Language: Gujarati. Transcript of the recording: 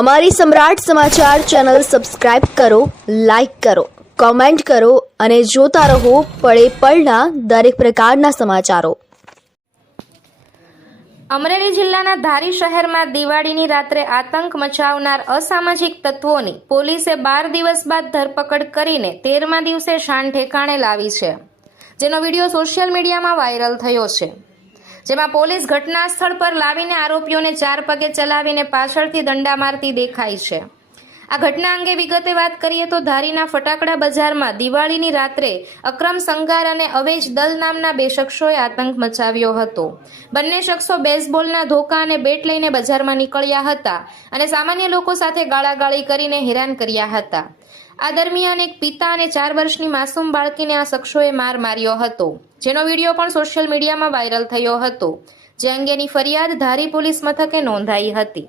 અમારી સમ્રાટ સમાચાર ચેનલ સબસ્ક્રાઇબ કરો, લાઇક કરો, કોમેન્ટ કરો અને જોતા રહો પળે પળના દરેક પ્રકારના સમાચારો. અમરેલી જિલ્લાના ધારી શહેરમાં દિવાળીની રાત્રે આતંક મચાવનાર અસામાજિક તત્વોની પોલીસે બાર દિવસ બાદ ધરપકડ કરીને તેરમા દિવસે શાન ઠેકાણે લાવી છે. જેનો વીડિયો સોશિયલ મીડિયામાં વાયરલ થયો છે. જેમાં પોલીસ ઘટના સ્થળ પર લાવીને આરોપીઓને ચાર પગે ચલાવીને પાછળથી દંડા મારતી દેખાય છે. આ ઘટના અંગે વિગતે વાત કરીએ તો ધારીના ફટાકડા બજારમાં દિવાળીની રાત્રે અક્રમ સંગાર અને અવેજ દલ નામના બે શખ્સોએ આતંક મચાવ્યો હતો. બંને શખ્સો બેઝબોલના ધોકા અને બેટ લઈને બજારમાં નીકળ્યા હતા અને સામાન્ય લોકો સાથે ગાળાગાળી કરીને હેરાન કર્યા હતા. આ દરમિયાન એક પિતા અને ચાર વર્ષની માસૂમ બાળકીને આ શખ્સોએ માર માર્યો હતો. જેનો વીડિયો પણ સોશિયલ મીડિયામાં વાયરલ થયો હતો. જે અંગેની ફરિયાદ ધારી પોલીસ મથકે નોંધાઈ હતી.